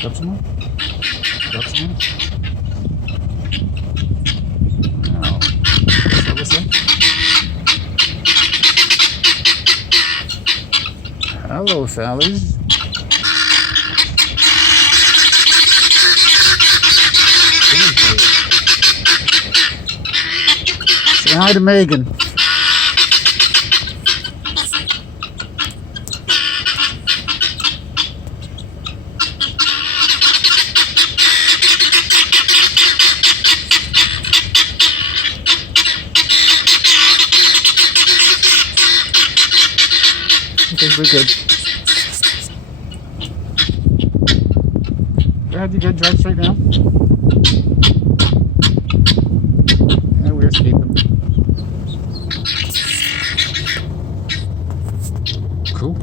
Drop some more. Drop some more. Now, what's that? Hello, Sally. Say hi to Megan. Okay, we're good. Go ahead, you good? Drive straight now. Yeah, we're escaping. Cool.